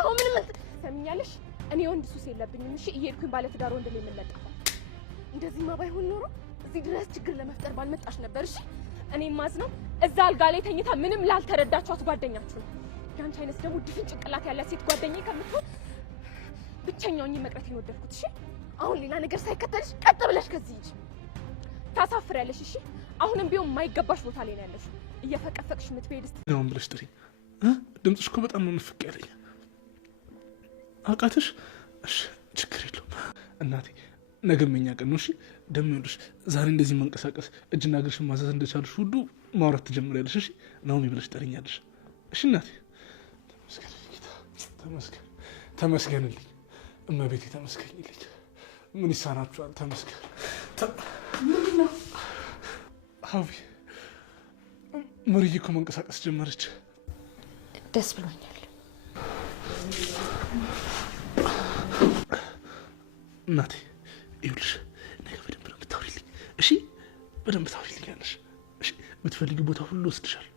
አሁን ምንም ሰምኛለሽ እኔ ወንድ ሱስ የለብኝም እሺ እየሄድኩኝ ባለ ትዳር ወንድ ላይ የምንለጥፈው እንደዚህማ ባይሆን ኖሮ እዚህ ድረስ ችግር ለመፍጠር ባልመጣሽ ነበር እሺ እኔ ማዝነው እዛ አልጋ ላይ ተኝታ ምንም ላልተረዳችኋት ጓደኛችሁ ያንቺ አይነት ደግሞ ድፍን ጭንቅላት ያላት ሴት ጓደኛዬ ከምትሆን ብቻኛውኝ መቅረቴን ወደድኩት እሺ አሁን ሌላ ነገር ሳይከተልሽ ቀጥ ብለሽ ከዚህ ሂጂ ታሳፍሪያለሽ እሺ አሁንም ቢሆን የማይገባሽ ቦታ ላይ ነው ያለሽ እየፈቀፈቅሽ ምትበይድስ ነው ብለሽ ጥሪ ድምፅሽ እኮ በጣም ነው ንፍቅ ያለኝ አቃተሽ እሺ ችግር የለውም እናቴ ነገመኛ ቀን ነው እሺ ደም ይኸውልሽ ዛሬ እንደዚህ መንቀሳቀስ እጅና እግርሽን ማዘዝ እንደቻልሽ ሁሉ ማውራት ትጀምሪያለሽ እሺ ናኦሚ ብለሽ ጠሪኛለሽ እሺ እናቴ ተመስገን ተመስገንልኝ እመቤቴ ተመስገኝልኝ ምን ይሳናችኋል ተመስገን ምንድነው ሀዊ ምርዬ እኮ መንቀሳቀስ ጀመረች ደስ ብሎኛል እናቴ ይኸውልሽ ነገ በደንብ ነው የምታወሪልኝ እሺ በደንብ ታወሪልኛለሽ እሺ የምትፈልጊው ቦታ ሁሉ ወስድሻለሁ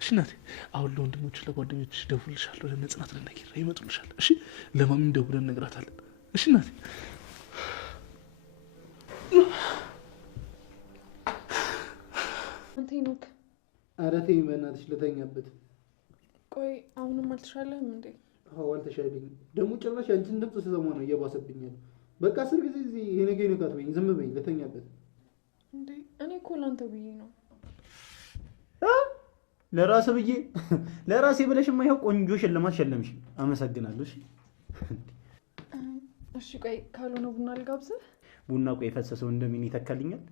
እሺ እናቴ አሁን ለወንድሞች ለጓደኞችሽ ደውልልሻለሁ ለነጽናት ለነገር ይመጡልሻል እሺ ለማሚም ደውለን እነግራታለን እሺ እናቴ አንተ ይኖክ ኧረ ተይኝ በእናትሽ ልተኛበት ቆይ አሁንም አልተሻለህም እንዴ አዎ አልተሻለኝም ደግሞ ጭራሽ አንቺን ድምፅ ስሰማ ነው እየባሰብኛል በቃ አስር ጊዜ እዚህ ይሄ ነገር ይነካት በይኝ ዝም በይኝ ልተኛበት እንዴ እኔ እኮ ላንተ ብዬ ነው ለራስ ብዬ ለራሴ ብለሽማ ይኸው ቆንጆ ሽልማት ሸለምሽ አመሰግናለሁ እሺ እሺ ቆይ ካልሆነ ቡና ልጋብዝህ ቡና ቆይ የፈሰሰው እንደምን ይተካልኛል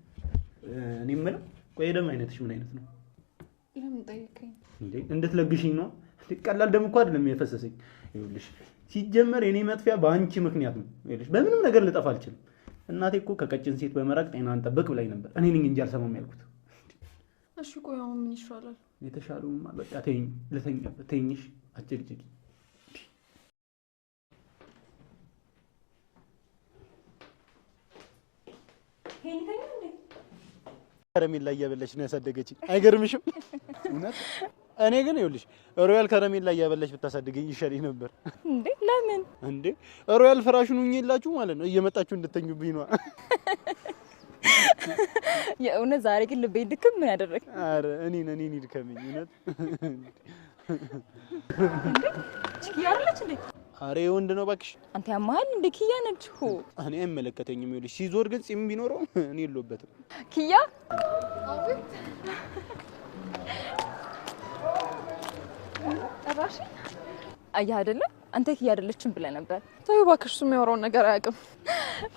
እኔ የምለው ቆይ ደም አይነትሽ ምን አይነት ነው ለምን ጠይቀኝ እንዴ እንድትለግሽኝ ነው ቀላል ደም እኮ አይደለም የፈሰሰኝ ይኸውልሽ ሲጀመር የኔ መጥፊያ በአንቺ ምክንያት ነው ይኸውልሽ በምንም ነገር ልጠፋ አልችልም እናቴ እኮ ከቀጭን ሴት በመራቅ ጤናን ጠብቅ ብላኝ ነበር እኔ ነኝ እንጂ አልሰማም ያልኩት እሺ ቆይ አሁን ምን ይሻላል የተሻለውማ በቃ ተይኝ ልተኛበት ተይኝሽ አትጨቅጭቂ ከረሜላ እያበላሽ ነው ያሳደገችኝ አይገርምሽም እውነት እኔ ግን ይኸውልሽ ሮያል ከረሜላ እያበላሽ ብታሳድገኝ ይሻለኝ ነበር እንዴ ለምን እንዴ ሮያል ፍራሹን ሁኚላችሁ ማለት ነው እየመጣችሁ እንድተኙብኝ ነው የእውነት ዛሬ ግን ልቤ ድክም ምን ያደረግ አረ እኔ ድከመኝ እውነት ኪያ አለች እንዴ አረ ወንድ ነው እባክሽ አንተ ያማል እንዴ ኪያ ነች ሆ እኔ አይመለከተኝም ይኸውልሽ ሲዞር ግን ጺም ቢኖረው እኔ የለሁበትም ኪያ አባሽ አያ አይደለም አንተ ኪያ አይደለችም ብለህ ነበር ተው እባክሽ እሱ የሚያወራውን ነገር አያውቅም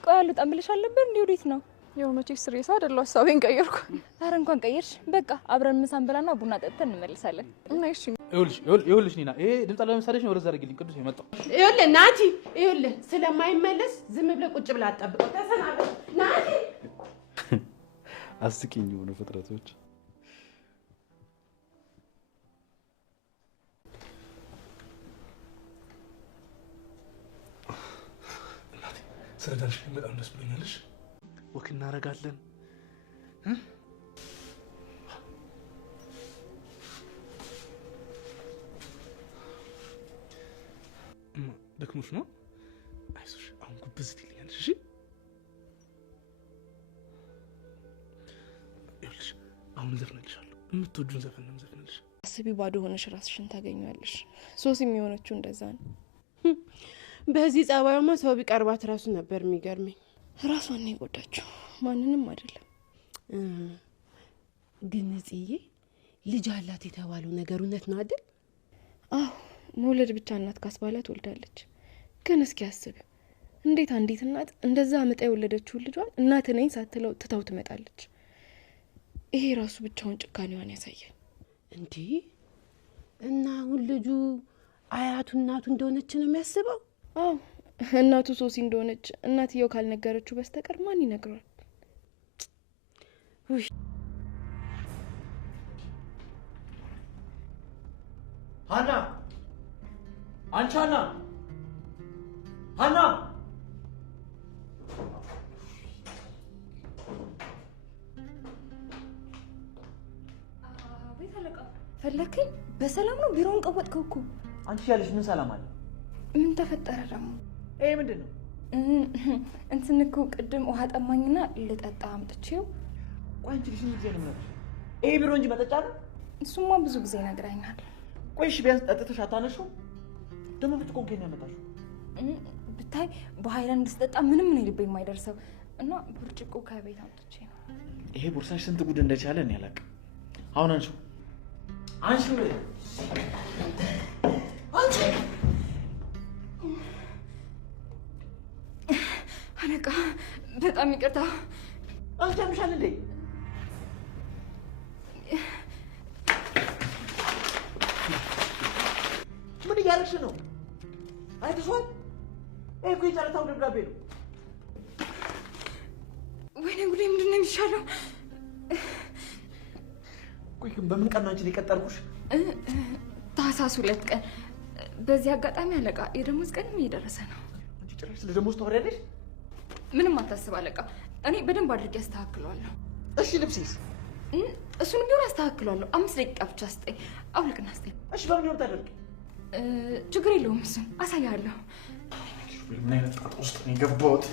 ቆይ አልወጣም ብለሻል ነበር እንዴ ወዴት ነው ያው መቼ ስሬሳ አይደለም ሐሳቤን ቀየርኩ አረ እንኳን ቀየርሽ በቃ አብረን ምሳን ብላና ቡና ጠጥተን እንመለሳለን እና እሺ ይኸውልሽ ኒና ይሄ ድምጽ ለምሳሌሽ ነው ወደዛ አድርጊልኝ ቅዱስ የመጣው ይኸውልህ ናቲ ይኸውልህ ስለማይመለስ ዝም ብለህ ቁጭ ብለህ አትጠብቀው ተሰናበል ናቲ አስቂኝ የሆኑ ፍጥረቶች ስለዳንሽ በጣም ደስ ብሎኛልሽ ወክ እናደርጋለን ደክሞሽ ነው አይዞሽ አሁን ጉብዝ ትይኛለሽ እሺ ይኸውልሽ አሁን ዘፍነልሻለሁ የምትወጂውን ዘፈን ነው ዘፍነልሽ አስቢ ባዶ ሆነሽ ራስሽን ታገኛለሽ ሶስ የሚሆነችው እንደዛ ነው በዚህ ጸባዩማ ሰው ቢቀርባት ራሱ ነበር የሚገርመኝ ራሷን ነው የጎዳችው ማንንም አይደለም ግን እጽዬ ልጅ አላት የተባለው ነገር እውነት ነው አይደል አዎ መውለድ ብቻ እናት ካስባላት ወልዳለች ግን እስኪ አስቢ እንዴት አንዲት እናት እንደዛ አመጣ የወለደችው ልጇን እናት ነኝ ሳትለው ትተው ትመጣለች ይሄ ራሱ ብቻውን ጭካኔዋን ያሳያል እንዴ እና አሁን ልጁ አያቱ እናቱ እንደሆነች ነው የሚያስበው አዎ እናቱ ሶሲ እንደሆነች እናትየው ካልነገረችው በስተቀር ማን ይነግረዋል ሃና አንቺ ሃና ፈለከኝ በሰላም ነው ቢሮውን ቀወጥከው እኮ አንቺ ያለሽ ምን ሰላም አለ ምን ተፈጠረ ደግሞ? ይሄ ምንድነው? እንትን እኮ ቅድም ውሃ ጠማኝና ልጠጣ አምጥቼው። ቆይ አንቺ ልጅ ምን ጊዜ ነው? ይሄ ቢሮ እንጂ መጠጫ ነው? እሱማ ብዙ ጊዜ ነግረኛል። ቆይ እሺ ቢያንስ ጠጥተሽ አታነሺው? ደግሞ ብትቆ ከኛ ያመጣሽው ብታይ በሃይላንድ ስጠጣ ምንም ነው ልቤ የማይደርሰው እና ብርጭቆ ከቤት አምጥቼ ነው። ይሄ ቦርሳሽ ስንት ጉድ እንደቻለ እኔ አላውቅም። አሁን አንሺው አንቺ አለቃ በጣም ይቅርታ። አንቺ አምሻል እንዴ? ምን እያደረግሽ ነው? አይተሽዋል? ይሄ እኮ የጨረታው ደብዳቤ ነው። ወይኔ ጉዴ! ምንድን ነው የሚሻለው? ቆይ ግን በምን ቀን ነው አንቺን የቀጠርኩሽ? ታህሳስ 2 ቀን። በዚህ አጋጣሚ አለቃ የደሞዝ ቀንም እየደረሰ ነው። አንቺ ጭራሽ ስለ ደሞዝ ታወሪያለሽ? ምንም አታስብ አለቃ፣ እኔ በደንብ አድርጌ አስተካክለዋለሁ። እሺ ልብሴስ? እሱን ቢሆን አስተካክለዋለሁ። 5 ደቂቃ ብቻ ስጠኝ። አውልቅና ስጠኝ። እሺ በምን ይሆን ታደርጊ? ችግር የለውም፣ እሱን አሳያለሁ። ምን አይነት ጣጣ ውስጥ ነው የገባሁት?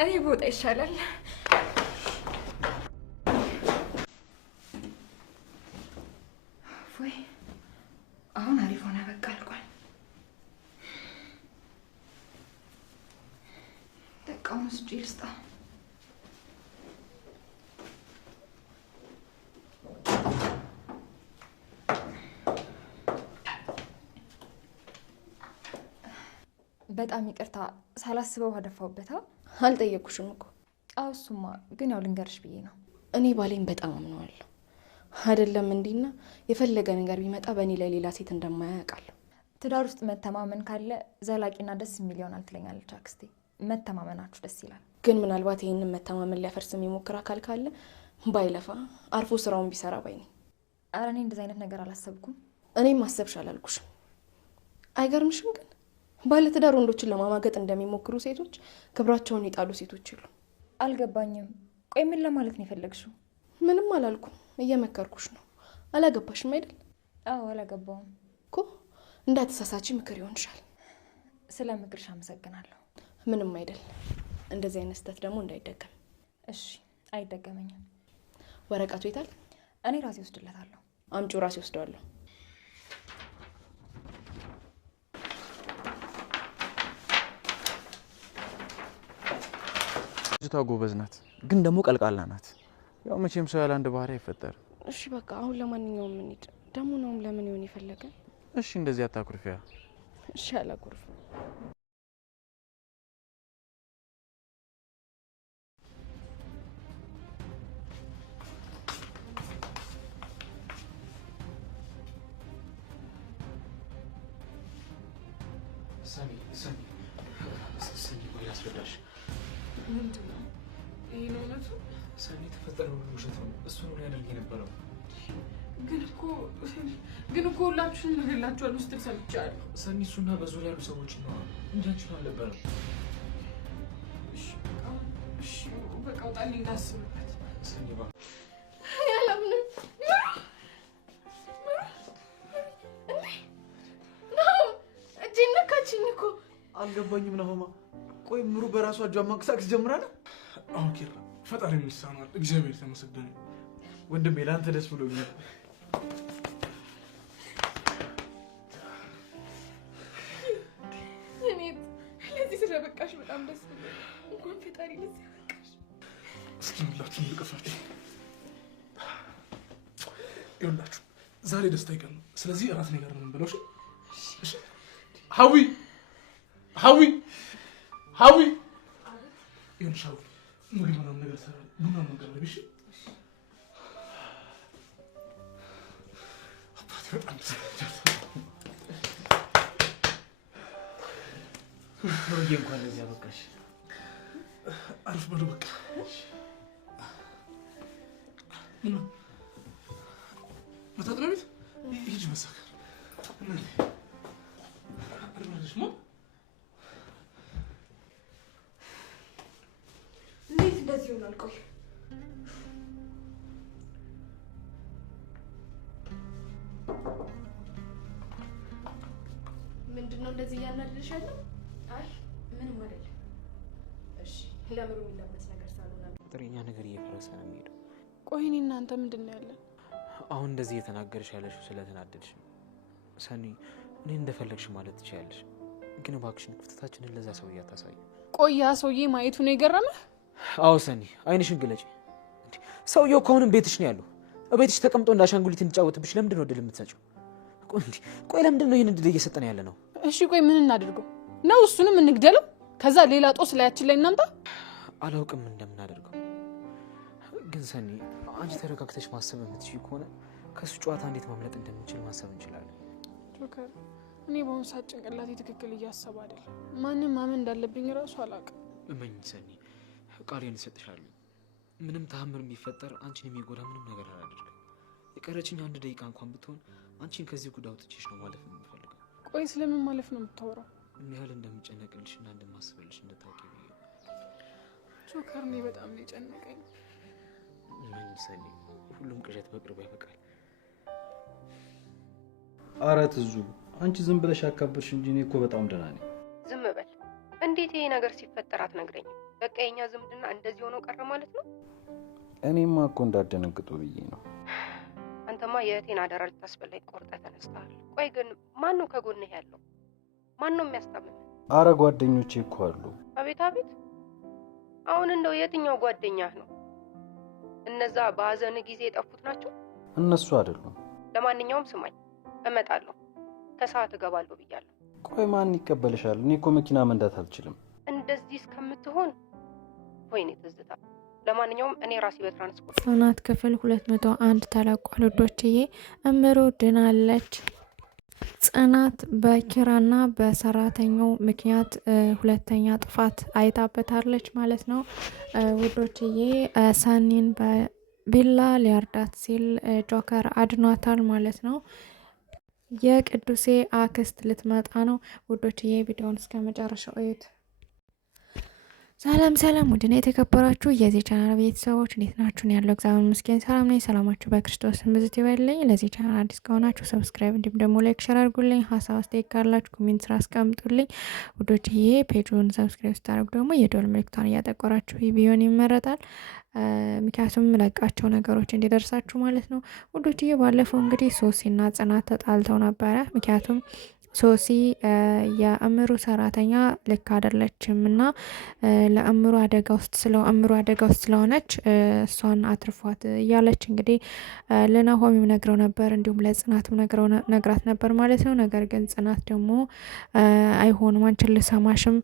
እኔ ቦታ ይሻላል። ወይ አሁን አሪፍ ሆነ። በቃ አልቋል። ደቃውን ውስጥ ልስጣ። በጣም ይቅርታ፣ ሳላስበው አደፋውበታ። አልጠየኩሽም እኮ። አዎ እሱማ ግን ያው ልንገርሽ ብዬ ነው። እኔ ባሌን በጣም አምነዋለሁ። አይደለም እንዲና የፈለገ ነገር ቢመጣ በእኔ ላይ ሌላ ሴት እንደማያውቃለሁ። ትዳር ውስጥ መተማመን ካለ ዘላቂና ደስ የሚል ይሆናል ትለኛለች አክስቴ። መተማመናችሁ ደስ ይላል። ግን ምናልባት ይህንን መተማመን ሊያፈርስ የሚሞክር አካል ካለ ባይለፋ አርፎ ስራውን ቢሰራ ባይ ነኝ። ኧረ እኔ እንደዚህ አይነት ነገር አላሰብኩም። እኔም ማሰብሽ አላልኩሽም። አይገርምሽም? ግን ባለትዳር ወንዶችን ለማማገጥ እንደሚሞክሩ ሴቶች ክብራቸውን ይጣሉ ሴቶች ይሉ። አልገባኝም። ቆይ ምን ለማለት ነው የፈለግሽው? ምንም አላልኩም፣ እየመከርኩሽ ነው። አላገባሽም አይደል? አዎ አላገባውም እኮ። እንዳትሳሳቺ ምክር ይሆንሻል። ስለ ምክርሽ አመሰግናለሁ። ምንም አይደል። እንደዚህ አይነት ስህተት ደግሞ እንዳይደገም። እሺ አይደገመኝም። ወረቀቱ ይታል? እኔ ራሴ ወስድለታለሁ። አምጪው፣ ራሴ ወስደዋለሁ። ልጅቷ ጎበዝ ናት፣ ግን ደግሞ ቀልቃላ ናት። ያው መቼም ሰው ያለ አንድ ባህሪ አይፈጠርም። እሺ በቃ አሁን ለማንኛውም እንሂድ። ደግሞ ነውም ለምን ይሆን የፈለገ? እሺ እንደዚህ አታኩርፊያ። እሺ አላኩርፍ። ሰኒ ወይ አስረዳሽ። ምንድን ነው ይሄ? ነው እውነቱ? ሰኒ የተፈጠረው ውሸት ነው። እሱ ነው ሊያደርግ የነበረው። ግን እኮ ሁላችሁም ነገላችኋል ስትል ሰምቻለሁ። ሰኒ እሱና በዙሪያ ያሉ ሰዎች ነው እንጂ አንቺን አልነበረም። እሺ በቃ ውጣልኝ፣ እንዳስብበት። ሰኒ እባክሽ። ያለምንም ነው እጄን ነካችኝ እኮ። አልገባኝም ናሆማ። ቆይ ምሩ በራሷ እጇ ማንቀሳቀስ ጀምራ ነው? ኦኬ ፈጣሪ የሚሳናል። እግዚአብሔር ተመሰገነ። ወንድሜ ለአንተ ደስ ብሎኛል። እኔ ለዚህ ስለበቃሽ በጣም ደስ ብሎኛል። እንኳን ፈጣሪ ለዚህ ያበቃሽ። እስኪ ሁላችሁም ልቀፋችሁ። ይኸውላችሁ ዛሬ ደስታ ቀን ነው። ስለዚህ እራት ነገር ነው የምንበላው። እሺ ሀዊ ሀዊ ሀዊ ይኸውልሽ ሀዊ ምግብ ምናምን ነገር ሰራል። ቡና ነገር ነው። እሺ አባቴ በጣም ኑሮዬ እንኳን ለዚህ ያበቃሽ። አሪፍ በሉ በቃ። መታጠቢያ ቤት ሂጂ መሳከር ይሆናል። ቆይ ምንድነው እንደዚህ እያናደድሽ ያለው? አይ ምንም አይደለም። እሺ ለምሩ የሚለበስ ነገር ሳልሆነ ቁጥረኛ ነገር እየፈረሰ ነው የሚሄደው። ቆይ እኔ እናንተ ምንድን ነው ያለን? አሁን እንደዚህ እየተናገርሽ ያለሽው ስለተናደድሽ ሰኒ። እኔ እንደፈለግሽ ማለት ትችያለሽ፣ ግን እባክሽን ክፍተታችንን ለዛ ሰውዬ አታሳይ። ቆይ ያ ሰውዬ ማየቱ ነው የገረመህ? አዎ ሰኒ፣ አይንሽን ግለጪ። ሰውዬው ከአሁንም ቤትሽ ነው ያለው። ቤትሽ ተቀምጦ እንዳሻንጉሊት እንጫወትብሽ ለምንድን ነው እድል የምትሰጪው? ቆይ ለምንድን ነው ይህን እድል እየሰጠን ያለ ነው? እሺ ቆይ ምን እናድርገው ነው? እሱንም እንግደለው? ከዛ ሌላ ጦስ ላያችን ላይ እናምጣ? አላውቅም እንደምናደርገው። ግን ሰኒ አንቺ ተረጋግተሽ ማሰብ የምትችይ ከሆነ ከእሱ ጨዋታ እንዴት ማምለጥ እንደምንችል ማሰብ እንችላለን። ጆከር፣ እኔ በአሁኑ ሰዓት ጭንቅላቴ ትክክል እያሰብ አይደለም። ማንም ማመን እንዳለብኝ እራሱ አላውቅም። እመኝ ሰኒ፣ ቃሌን እሰጥሻለሁ። ምንም ተአምር ቢፈጠር አንቺን የሚጎዳ ምንም ነገር አላደርግም። የቀረችኝ 1 ደቂቃ እንኳን ብትሆን አንቺን ከዚህ ጉዳይ አውጥቼሽ ነው ማለፍ የምፈልገው። ቆይ ስለምን ማለፍ ነው የምታወራው? ምን ያህል እንደምጨነቅልሽ እና እንደማስብልሽ እንድታውቂ ብዬ። ጆከር፣ እኔ በጣም ነው የጨነቀኝ። ምን ሰኒ፣ ሁሉም ቅዠት በቅርቡ ያበቃል። አረ ትዙ፣ አንቺ ዝም ብለሽ አካብርሽ እንጂ እኔ እኮ በጣም ደህና ነኝ። ዝም በል። እንዴት ይሄ ነገር ሲፈጠር አትነግረኝም? በቃ የኛ ዝምድና እንደዚህ ሆኖ ቀረ ማለት ነው? እኔማ እኮ እንዳደነግጡ ብዬ ነው። አንተማ የእህቴን አደራ ልታስበላኝ ቆርጠህ ተነስተሃል። ቆይ ግን ማን ነው ከጎንህ ያለው? ማን ነው የሚያስታምም? አረ ጓደኞቼ እኮ አሉ። አቤት አቤት! አሁን እንደው የትኛው ጓደኛህ ነው? እነዛ በሀዘን ጊዜ የጠፉት ናቸው? እነሱ አይደሉም። ለማንኛውም ስማኝ፣ እመጣለሁ፣ ከሰዓት እገባለሁ ብያለሁ። ቆይ ማን ይቀበልሻል? እኔ እኮ መኪና መንዳት አልችልም። እንደዚህ እስከምትሆን ወይኔ ትዝታ። ለማንኛውም እኔ ራሴ በትራንስፖርት። ጽናት ክፍል 201 ተለቋል ውዶችዬ። እምሩ ድናለች። ጽናት በኪራና በሰራተኛው ምክንያት ሁለተኛ ጥፋት አይታበታለች ማለት ነው ውዶችዬ። ሰኒን በቢላ ሊያርዳት ሲል ጆከር አድኗታል ማለት ነው። የቅዱሴ አክስት ልትመጣ ነው ውዶችዬ። ቪዲዮውን እስከ መጨረሻው እዩት። ሰላም ሰላም፣ ውድና የተከበራችሁ የዚህ ቻናል ቤተሰቦች እንዴት ናችሁ? ያለው እግዚአብሔር ይመስገን ሰላም ነኝ። ሰላማችሁ በክርስቶስ ብዝት ይበልልኝ። ለዚህ ቻናል አዲስ ከሆናችሁ ሰብስክራይብ እንዲሁም ደግሞ ላይክ ሸር አድርጉልኝ። ሀሳብ አስተያየት ካላችሁ ኮሜንት ስራ አስቀምጡልኝ ውዶችዬ። ፔጁን ሰብስክራይብ ስታደርጉ ደግሞ የደወል ምልክቷን እያጠቆራችሁ ቢሆን ይመረጣል። ምክንያቱም ለቃቸው ነገሮች እንዲደርሳችሁ ማለት ነው ውዶችዬ። ባለፈው እንግዲህ ሶሲና ጽናት ተጣልተው ነበረ። ምክንያቱም ሶሲ የእምሩ ሰራተኛ ልክ አይደለችም እና ለእምሩ አደጋ ውስጥ ስለሆነች እሷን አትርፏት እያለች እንግዲህ ለናሆሚም ነግረው ነበር፣ እንዲሁም ለጽናትም ነግራት ነበር ማለት ነው። ነገር ግን ጽናት ደግሞ አይሆንም፣ አንቺን ልሰማሽም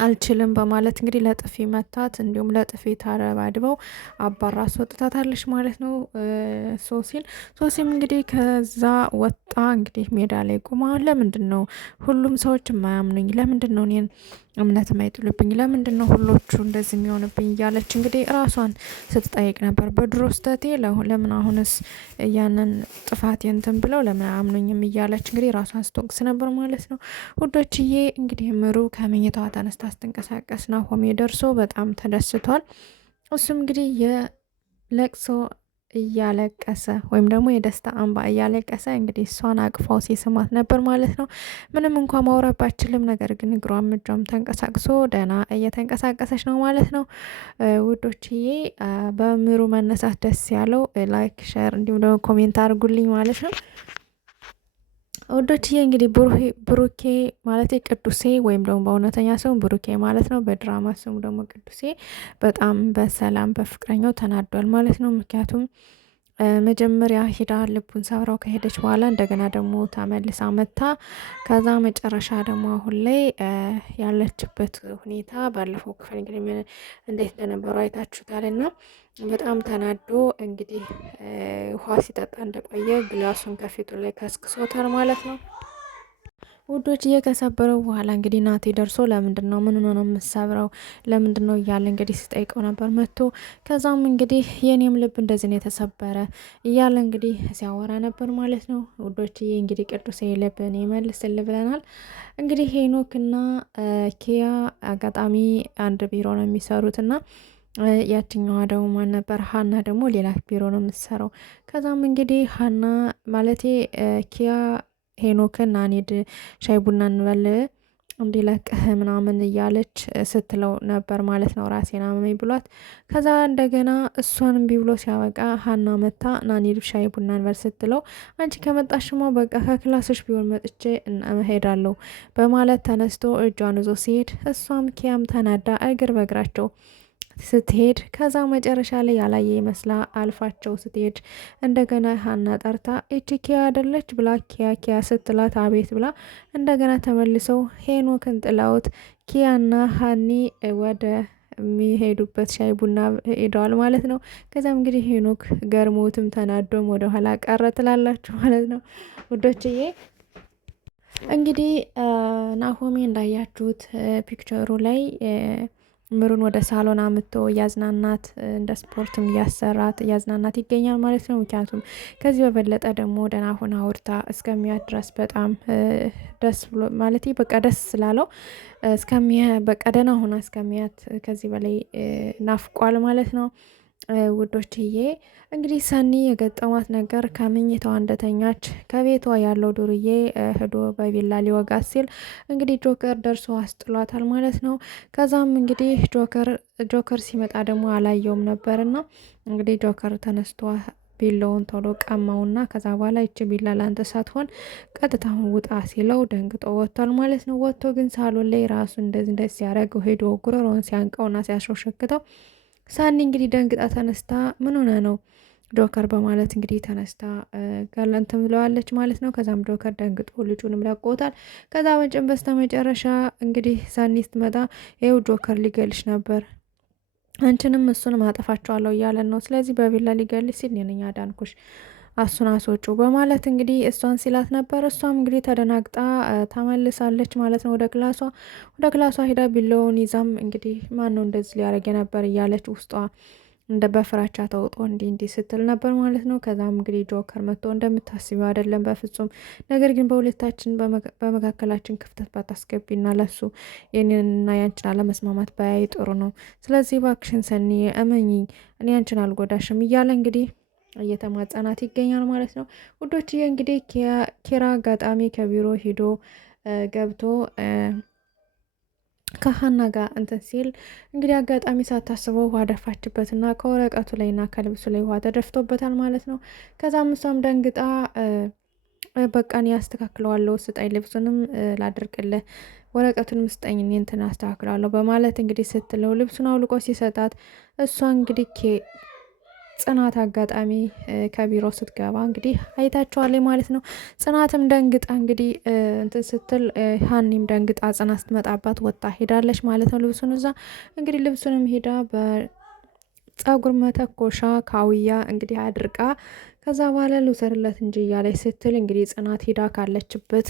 አልችልም በማለት እንግዲህ ለጥፊ መታት፣ እንዲሁም ለጥፊ ታረባድበው አባራ አስወጥታታለች ማለት ነው ሶሲም እንግዲህ ከዛ ወጣ እንግዲህ ሜዳ ላይ ቁማ ለምንድን ነው ሁሉም ሰዎች የማያምኑኝ? ለምንድን ነው እኔን እምነት የማይጥሉብኝ? ለምንድን ነው ሁሎቹ እንደዚህ የሚሆንብኝ? እያለች እንግዲህ ራሷን ስትጠይቅ ነበር። በድሮ ስህተቴ ለምን አሁንስ ያንን ጥፋት እንትን ብለው ለምን አያምኑኝም? እያለች እንግዲህ ራሷን ስትወቅስ ነበር ማለት ነው ውዶችዬ። እንግዲህ እምሩ ከመኝታዋ ተነስታ ስትንቀሳቀስ ናሆሜ ደርሶ በጣም ተደስቷል። እሱም እንግዲህ የለቅሶ እያለቀሰ ወይም ደግሞ የደስታ እንባ እያለቀሰ እንግዲህ እሷን አቅፋው ሲስማት ነበር ማለት ነው። ምንም እንኳን ማውራት ባችልም ነገር ግን እግሯም እጇም ተንቀሳቅሶ ደህና እየተንቀሳቀሰች ነው ማለት ነው ውዶችዬ። በእምሩ መነሳት ደስ ያለው ላይክ ሼር እንዲሁም ደግሞ ኮሜንት አድርጉልኝ ማለት ነው ውዶችዬ። እንግዲህ ብሩኬ ማለት ቅዱሴ ወይም ደግሞ በእውነተኛ ስሙ ብሩኬ ማለት ነው፣ በድራማ ስሙ ደግሞ ቅዱሴ በጣም በሰላም በፍቅረኛው ተናዷል ማለት ነው። ምክንያቱም መጀመሪያ ሂዳ ልቡን ሰብራው ከሄደች በኋላ እንደገና ደግሞ ተመልሳ መታ፣ ከዛ መጨረሻ ደግሞ አሁን ላይ ያለችበት ሁኔታ ባለፈው ክፍል እንግዲህ እንዴት እንደነበሩ አይታችሁታል እና በጣም ተናዶ እንግዲህ ውሃ ሲጠጣ እንደቆየ ግላሱን ከፊቱ ላይ ከስክሶታል ማለት ነው ውዶች። ከሰበረው በኋላ እንግዲህ ናቴ ደርሶ ለምንድን ነው ምን ነው የምሰብረው ለምንድን ነው እያለ እንግዲህ ሲጠይቀው ነበር መጥቶ። ከዛም እንግዲህ የኔም ልብ እንደዚህ ነው የተሰበረ እያለ እንግዲህ ሲያወራ ነበር ማለት ነው ውዶች። እንግዲህ ቅዱሴ ልብን ይመልስል ብለናል። እንግዲህ ሄኖክና ኪያ አጋጣሚ አንድ ቢሮ ነው የሚሰሩትና ያችኛዋ ደግሞ ማን ነበር? ሀና ደግሞ ሌላ ቢሮ ነው የምትሰራው። ከዛም እንግዲህ ሀና ማለቴ ኪያ ሄኖክን አንሄድ ሻይ ቡና እንበል እንዲለቅህ ምናምን እያለች ስትለው ነበር ማለት ነው። ራሴን አመመኝ ብሏት ከዛ እንደገና እሷን እምቢ ብሎ ሲያበቃ ሀና መታ ናኒድ ሻይ ቡና እንበል ስትለው አንቺ ከመጣሽማ በቃ ከክላሶች ቢሆን መጥቼ እሄዳለሁ በማለት ተነስቶ እጇን ይዞ ሲሄድ እሷም ኪያም ተናዳ እግር በእግራቸው ስትሄድ ከዛ መጨረሻ ላይ ያላየ ይመስላ አልፋቸው ስትሄድ እንደገና ሀና ጠርታ እቺ ኪያ አይደለች ብላ ኪያ ስትላት አቤት ብላ እንደገና ተመልሰው ሄኖክን ጥላውት ኪያና ሀኒ ወደ የሚሄዱበት ሻይ ቡና ሄደዋል ማለት ነው። ከዛም እንግዲህ ሄኖክ ገርሞትም ተናዶም ወደ ኋላ ቀረ ትላላችሁ ማለት ነው ውዶችዬ። እንግዲህ ናሆሜ እንዳያችሁት ፒክቸሩ ላይ ምሩን ወደ ሳሎን አምጥቶ እያዝናናት እንደ ስፖርትም እያዝናናት ይገኛል ማለት ነው። ምክንያቱም ከዚህ በበለጠ ደግሞ ደህና ሆና አውርታ እስከሚያት ድረስ በጣም ደስ ብሎ ማለት በቃ ደስ ስላለው በቃ ደህና ሆና እስከሚያት ከዚህ በላይ ናፍቋል ማለት ነው። ውዶችዬ እንግዲህ ሰኒ የገጠማት ነገር ከምኝታዋ እንደተኛች ከቤቷ ያለው ዱርዬ ሄዶ በቢላ ሊወጋት ሲል እንግዲህ ጆከር ደርሶ አስጥሏታል ማለት ነው። ከዛም እንግዲህ ጆከር ሲመጣ ደግሞ አላየውም ነበርና እንግዲህ ጆከር ተነስቶ ቢላውን ቶሎ ቀማውና ከዛ በኋላ ይቺ ቢላ ላንተ ሳትሆን ቀጥታውን ውጣ ሲለው ደንግጦ ወጥቷል ማለት ነው። ወጥቶ ግን ሳሎን ላይ ራሱ እንደዚህ ሲያደርገው ሄዶ ጉሮሮውን ሲያንቀውና ሲያሾሸክተው ሳኒ እንግዲህ ደንግጣ ተነስታ ምን ሆነ ነው ጆከር በማለት እንግዲህ ተነስታ ጋላንተም ብለዋለች ማለት ነው። ከዛም ጆከር ደንግጦ ልጁንም ለቆታል። ከዛ በስተ መጨረሻ እንግዲህ ሳኒ ስትመጣ ይኸው ጆከር ሊገልሽ ነበር አንቺንም እሱንም አጠፋቸዋለሁ እያለን ነው። ስለዚህ በቢላ ሊገልሽ ሲል እኔ ነኝ አዳንኩሽ አሱን አስወጩ በማለት እንግዲህ እሷን ሲላት ነበር። እሷም እንግዲህ ተደናግጣ ተመልሳለች ማለት ነው ወደ ክላሷ ሄዳ ቢላውን ይዛም እንግዲህ ማን ነው እንደዚህ ሊያደርግ ነበር እያለች ውስጧ እንደ በፍራቻ ተውጦ እንዲህ ስትል ነበር ማለት ነው። ከዛም እንግዲህ ጆከር መጥቶ እንደምታስቢው አይደለም በፍጹም ነገር ግን በሁለታችን በመካከላችን ክፍተት ባታስገቢና ለሱ የኔንና ያንቺን አለመስማማት ባያይ ጥሩ ነው። ስለዚህ እባክሽን ሰኒ እመኚኝ እኔ ያንቺን አልጎዳሽም እያለ እንግዲህ እየተማጸናት ይገኛል ማለት ነው ውዶችዬ። እንግዲህ ኪራ አጋጣሚ ከቢሮ ሂዶ ገብቶ ከሀና ጋር እንትን ሲል እንግዲህ አጋጣሚ ሳታስበው ውሃ ደፋችበትና ከወረቀቱ ላይና ከልብሱ ላይ ውሃ ተደፍቶበታል ማለት ነው። ከዛም እሷም ደንግጣ በቃን ያስተካክለዋለሁ ስጠኝ፣ ልብሱንም ላድርቅልህ፣ ወረቀቱንም ስጠኝ፣ እኔ እንትን አስተካክለዋለሁ በማለት እንግዲህ ስትለው ልብሱን አውልቆ ሲሰጣት እሷ እንግዲህ ጽናት አጋጣሚ ከቢሮ ስትገባ እንግዲህ አይታችኋለች ማለት ነው። ጽናትም ደንግጣ እንግዲህ እንትን ስትል ሀኒም ደንግጣ ጽናት ስትመጣባት ወጣ ሄዳለች ማለት ነው። ልብሱን እዛ እንግዲህ ልብሱንም ሄዳ በፀጉር መተኮሻ ካውያ እንግዲህ አድርቃ ከዛ በኋላ ልውሰድለት እንጂ እያለች ስትል እንግዲህ ጽናት ሄዳ ካለችበት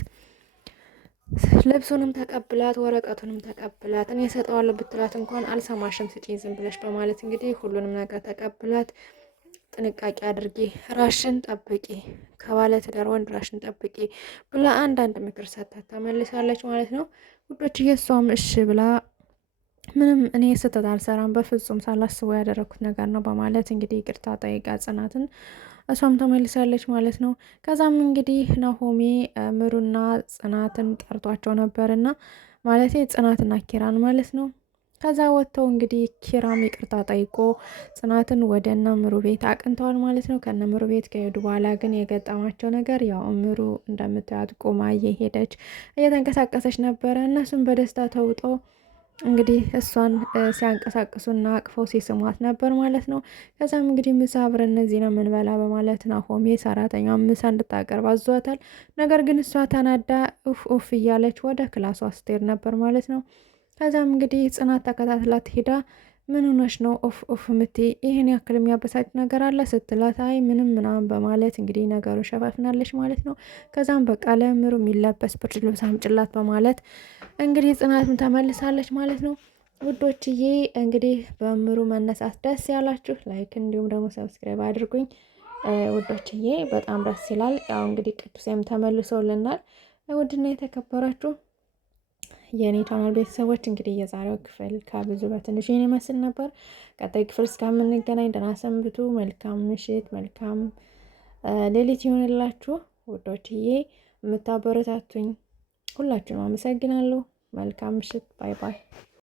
ልብሱንም ተቀብላት ወረቀቱንም ተቀብላት እኔ እሰጠዋለሁ ብትላት እንኳን አልሰማሽም ስጪኝ ዝም ብለሽ በማለት እንግዲህ ሁሉንም ነገር ተቀብላት ጥንቃቄ አድርጊ፣ ራሽን ጠብቂ፣ ከባለ ትዳር ወንድ ራሽን ጠብቂ ብላ አንዳንድ ምክር ሰጥታት ተመልሳለች ማለት ነው ውዶች። እሷም እሺ ብላ ምንም እኔ ስህተት አልሰራም በፍጹም ሳላስበው ያደረኩት ነገር ነው በማለት እንግዲህ ይቅርታ ጠይቃ ጽናትን እሷም ተመልሳለች ማለት ነው። ከዛም እንግዲህ ናሆሜ ምሩና ጽናትን ጠርቷቸው ነበርና ማለት ጽናትና ኪራን ማለት ነው። ከዛ ወጥተው እንግዲህ ኪራም ይቅርታ ጠይቆ ጽናትን ወደ እነ ምሩ ቤት አቅንተዋል ማለት ነው። ከነ ምሩ ቤት ከሄዱ በኋላ ግን የገጠማቸው ነገር ያው ምሩ እንደምታያት ቆማ እየሄደች እየተንቀሳቀሰች ነበረ። እነሱም በደስታ ተውጠው እንግዲህ እሷን ሲያንቀሳቅሱና አቅፈው ሲስሟት ነበር ማለት ነው። ከዛም እንግዲህ ምሳ አብረን እነዚህ ነው የምንበላ በማለት ናሆሜ ሰራተኛው ምሳ እንድታቀርብ አዟታል። ነገር ግን እሷ ተናዳ ኡፍ እያለች ወደ ክላሷ ስትሄድ ነበር ማለት ነው። ከዛም እንግዲህ ጽናት ተከታትላት ሄዳ ምን ሆነሽ ነው ኦፍ ምትይ ይሄን ያክል የሚያበሳጭ ነገር አለ ስትላት አይ ምንም ምናምን በማለት እንግዲህ ነገሩን ሸፋፍናለች ማለት ነው። ከዛም በቃ ለምሩ የሚለበስ ብርድ ልብስ አምጪላት በማለት እንግዲህ ጽናትም ተመልሳለች ማለት ነው ውዶችዬ። እንግዲህ በምሩ መነሳት ደስ ያላችሁ ላይክ እንዲሁም ደግሞ ሰብስክራይብ አድርጉኝ ውዶችዬ፣ በጣም ደስ ይላል። ያው እንግዲህ ቅዱሴም ተመልሶልናል። ውድና የተከበራችሁ የእኔ ቻናል ቤተሰቦች እንግዲህ የዛሬው ክፍል ከብዙ በትንሹ ይህን ይመስል ነበር። ቀጣይ ክፍል እስከምንገናኝ ደህና ሰንብቱ። መልካም ምሽት፣ መልካም ሌሊት ይሆንላችሁ ውዶችዬ። የምታበረታቱኝ ሁላችሁንም አመሰግናለሁ። መልካም ምሽት። ባይ ባይ።